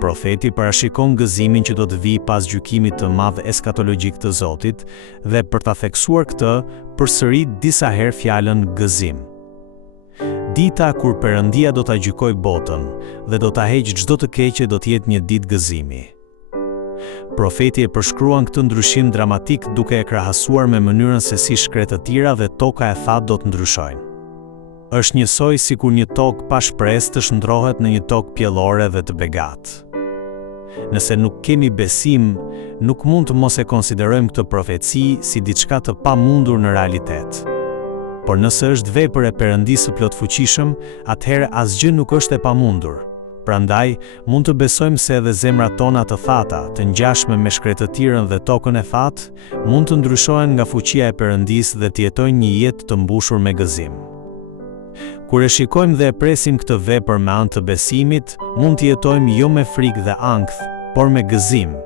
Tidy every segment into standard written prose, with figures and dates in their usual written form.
Profeti parashikon gëzimin që do të vijë pas gjykimit të madh eskatologjik të Zotit dhe për ta theksuar këtë, përsërit disa herë fjalën gëzim. Dita kur Perëndia do ta gjykojë botën dhe do ta heqë çdo të keqe do të jetë një ditë gëzimi. Profeti e përshkruan këtë ndryshim dramatik duke e krahasuar me mënyrën se si shkretëtira dhe toka e thatë do të ndryshojnë. Është njësoj si kur një tokë pa shpresë të shndrohet në një tokë pjellore dhe të begatë. Nëse nuk kemi besim, nuk mund të mos e konsiderojmë këtë profeci si diçka të pamundur në realitet. Por nëse është vepër e Perëndisë së plotfuqishëm, atëherë asgjë nuk është e pamundur. Prandaj, mund të besojmë se edhe zemrat tona të thata, të ngjashme me shkretëtirën dhe tokën e thatë, mund të ndryshohen nga fuqia e Perëndisë dhe të jetojnë një jetë të mbushur me gëzim. Kur e shikojmë dhe e presim këtë vepër me anë të besimit, mund të jetojmë jo me frikë dhe ankth, por me gëzim.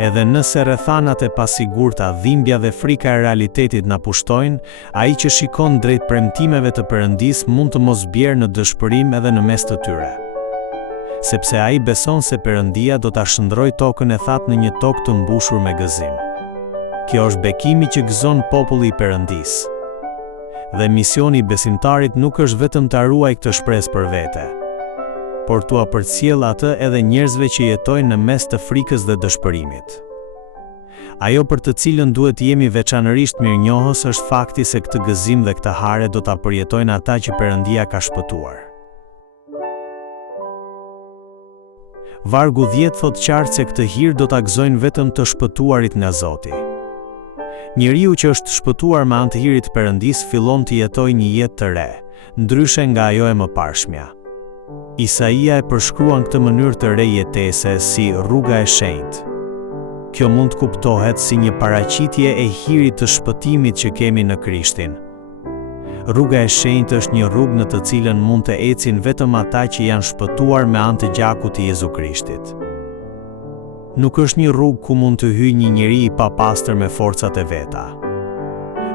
Edhe nëse rrethanat e pasigurta, dhimbja dhe frika e realitetit na pushtojnë, ai që shikon drejt premtimeve të Perëndisë mund të mos bjerë në dëshpërim edhe në mes të tyre. Sepse ai beson se Perëndia do ta shndrojë tokën e thatë në një tokë të mbushur me gëzim. Kjo është bekimi që gëzon populli i Perëndisë. Dhe misioni i besimtarit nuk është vetëm ta ruajë këtë shpresë për vete, por t'ua përcjell atë edhe njerëzve që jetojnë në mes të frikës dhe dëshpërimit. Ajo për të cilën duhet të jemi veçanërisht mirënjohës është fakti se këtë gëzim dhe këtë hare do ta përjetojnë ata që Perëndia ka shpëtuar. Vargu 10 thot qartë se këtë hir do ta gëzojnë vetëm të shpëtuarit nga Zoti. Njeriu që është shpëtuar me anë të hirit të Perëndisë fillon të jetojë një jetë të re, ndryshe nga ajo e mëparshmja. Isaia e përshkruan këtë mënyrë të re jetese si rruga e shenjtë. Kjo mund të kuptohet si një paraqitje e hirit të shpëtimit që kemi në Krishtin. Rruga e shenjtë është një rrugë në të cilën mund të ecin vetëm ata që janë shpëtuar me anë të gjakut të Jezu Krishtit. Nuk është një rrugë ku mund të hyjë një njeri i papastër me forcat e veta.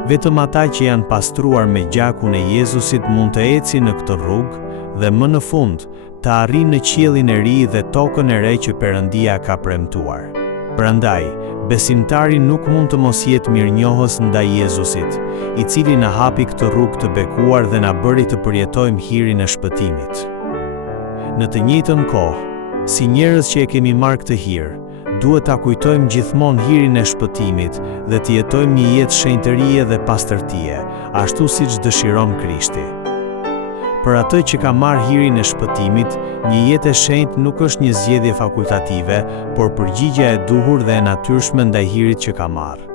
Vetëm ata që janë pastruar me gjakun e Jezusit mund të ecin në këtë rrugë dhe më në fund të arrijnë në qiellin e ri dhe tokën e re që Perëndia ka premtuar. Prandaj, besimtari nuk mund të mos jetë mirënjohës ndaj Jezusit, i cili na hapi këtë rrugë të bekuar dhe na bëri të përjetojmë hirin e shpëtimit. Në të njëjtën kohë, si njerëz që e kemi marrë këtë hir, duhet ta kujtojmë gjithmonë hirin e shpëtimit dhe të jetojmë një jetë shenjtërie dhe pastërtie, ashtu siç dëshiron Krishti. Për atë që ka marrë hirin e shpëtimit, një jetë e shenjtë nuk është një zgjedhje fakultative, por përgjigjja e duhur dhe e natyrshme ndaj hirit që ka marrë.